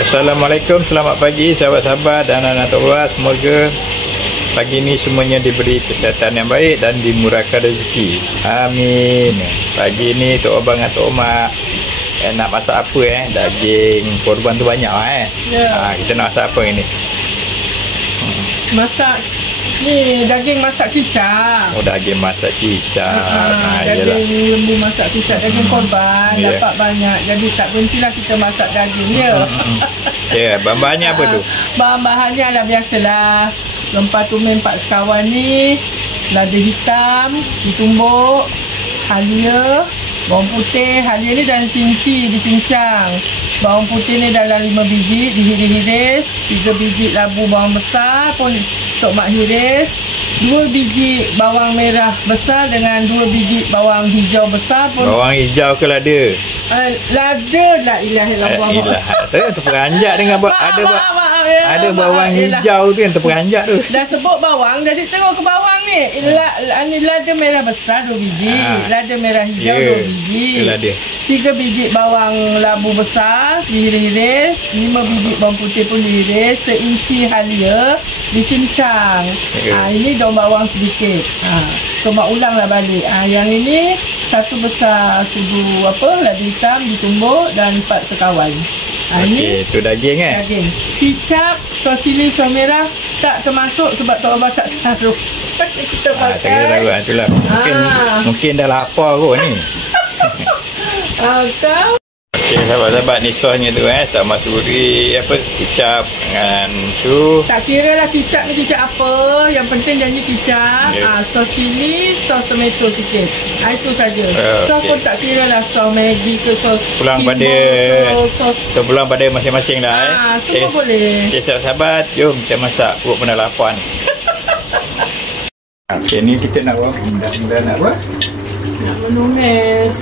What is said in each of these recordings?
Assalamualaikum, selamat pagi sahabat-sahabat dan anak-anak Allah. Semoga pagi ini semuanya diberi kesihatan yang baik dan dimurahkan rezeki. Amin. Pagi ini Tok Abang dan Tok Mak nak masak apa Daging korban tu banyak Ya. kita nak masak apa ini? Masak ni daging masak kicap. Oh, daging masak kicap. Daging lembu masak kicap, daging korban dapat banyak. Jadi tak berhentilah kita masak daging Bahan-bahannya apa tu? Bahan-bahannya lah biasalah. Rempah tumis 4 sekawan ni, lada hitam ditumbuk, halia, bawang putih. Halia ni dalam cinci dicincang. Bawang putih ni dalam 5 biji dihiris-hiris. 3 biji labu bawang besar pun Tok Mak hiris. 2 biji bawang merah besar dengan 2 biji bawang hijau besar pun. Bawang hijau ke lada? Lada lah, terperanjat dengan ada bawang hijau tu yang terperanjat tu. Dah sebut bawang, jadi terus ke bawang ni. Lada merah besar 2 biji, lada merah hijau 2 biji, 3 biji bawang labu besar dihiris, 5 biji bawang putih pun dihiris, seinci halia dicincang. Ini daun bawang sedikit. Coba ulanglah balik. Yang ini 1 besar sudu lada hitam ditumbuk dan 4 sekawan. Ini tu daging daging. Kicap, sos cili, sos merah tak termasuk sebab Tok Abang tak taruh. Kita pakai. Itulah. Mungkin dah lapar kot ni. Kau Okey, sahabat-sahabat, ni sosnya tu sama suri kicap dengan tu. tak kira lah kicap ni kicap apa, yang penting janji kicap. Sos cili, sos tomato sikit. Itu saja. Sos pun tak kira lah, sos Maggi ke sos Pulang Kimbo pada sos pulang pada masing-masing dah. Semua boleh. Okey, sahabat-sahabat, jom kita masak. Perut pun dah lapar ni. Okey, ni kita nak mudah-mudahan nak apa? Nak menumis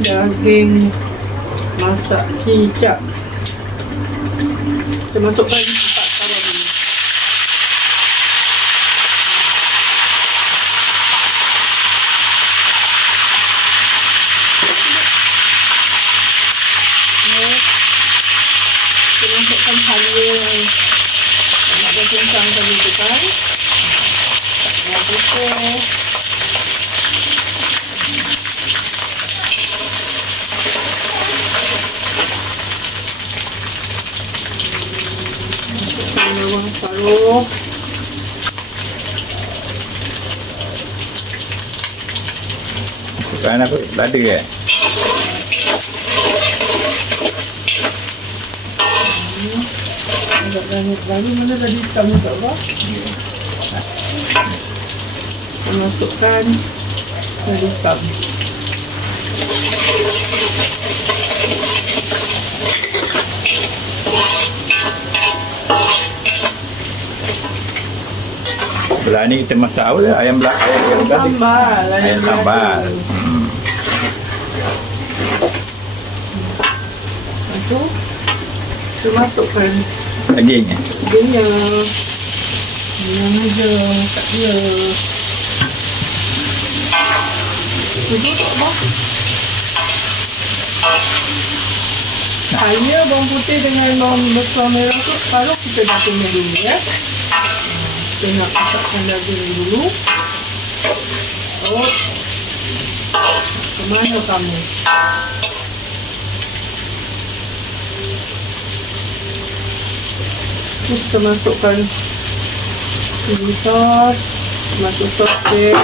daging masak kicap. Kita masukkan 4 sekawan dulu. Kita masukkan halia yang nak cincang tadi tu kan. Bawang putih, bawang paruh, Bukan apa? Lada agak granit-granit. Mana tadi hitam ni tak apa? Kita masukkan lada hitam. Belah ni kita masak apa? Ayam Sambal. Ayam sambal. Itu kita masukkan Dagingnya. dagingnya. Yang aja tak dia. Itu tak apa. Halia, bawang putih dengan bawang besar merah tu baru kita dah tumis dulu Kita nak masakkan daging dulu. Kemana kamu? Terus kita masukkan chili sauce, masuk sos cake.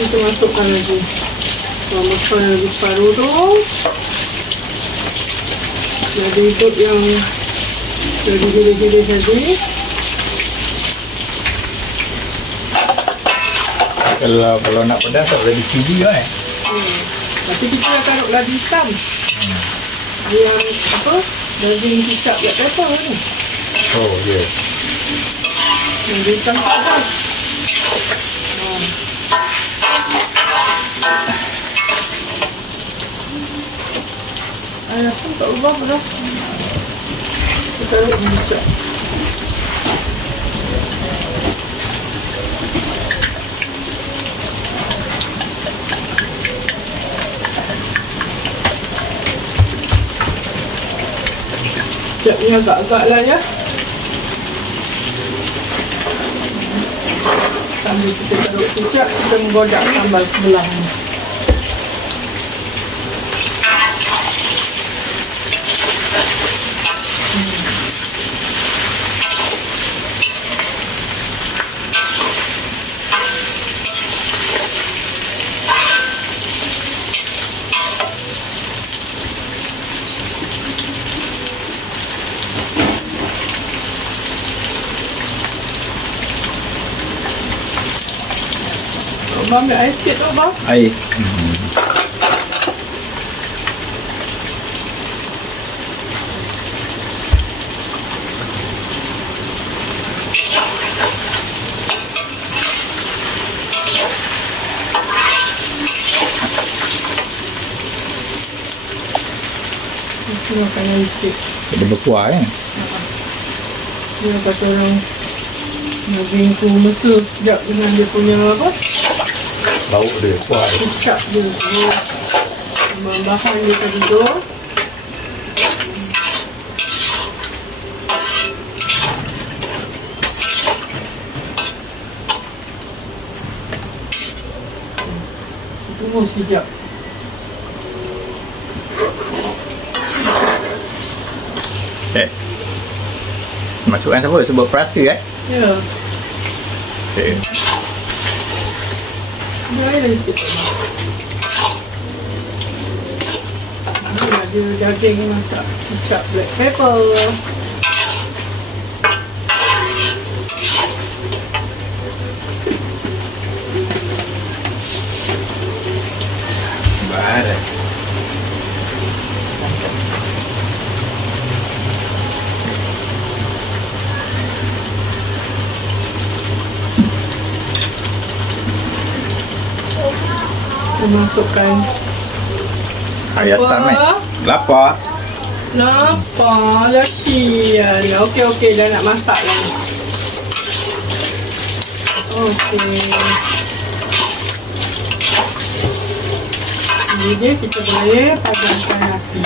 Kita masukkan lagi bawang besar lagi separuh tu. Jadi ikut yang jadi gila-gila tadi. Kalau nak pedas tak boleh dicuri lah Tapi kita nak taruh lagi hitam. Yang apa? Daging kicap black pepper ni. Oh, ya. Yeah. Yang hitam tak apa. Ayah pun tak ubah dah. Kita taruh kicap. Kicap ni agak-agak lah ya. Sambil kita taruh kicap, kita menggodak sambal sebelah ni. Abang ambil air sikit tu, Abang. Air. Kita makan air sikit. Dia berkuah kan? Dia kata orang daging ku mesra sekejap dengan dia punya apa? Lauk dia kuah. Kicap dia tu. Bahan dia tadi tu. Tunggu sekejap. Masukkan siapa? Sebab perasa kan? Ya. Okay. Air lagi sikit. Ni ada daging masak kicap black pepper. Baik. Masukkan Air asam lapar. Lapar lah sial. Okey, dah nak masak lah. Okey. Ini dia kita boleh padamkan api.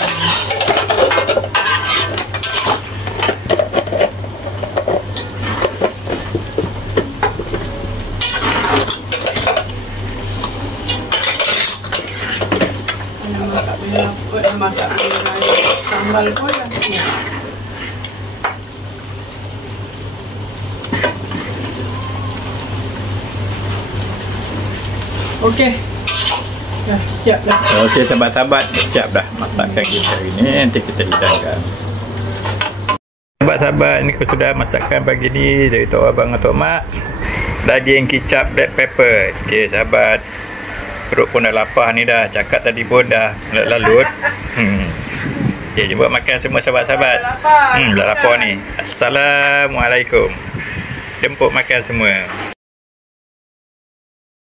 Masak dengan sambal pun lah. Okey. Dah siap dah. Okey, sahabat-sahabat, siap dah masakan kita hari ni. Nanti kita hidangkan. Sahabat-sahabat, ni sudah masakan pagi ni dari Tok Abang atau Mak. Daging kicap black pepper. Okey, sahabat. Perut pun dah lapar ni dah. Cakap tadi pun dah lalut. Okay, jumpa makan semua sahabat-sahabat. Dah lapar ni. Assalamualaikum. Jemput makan semua.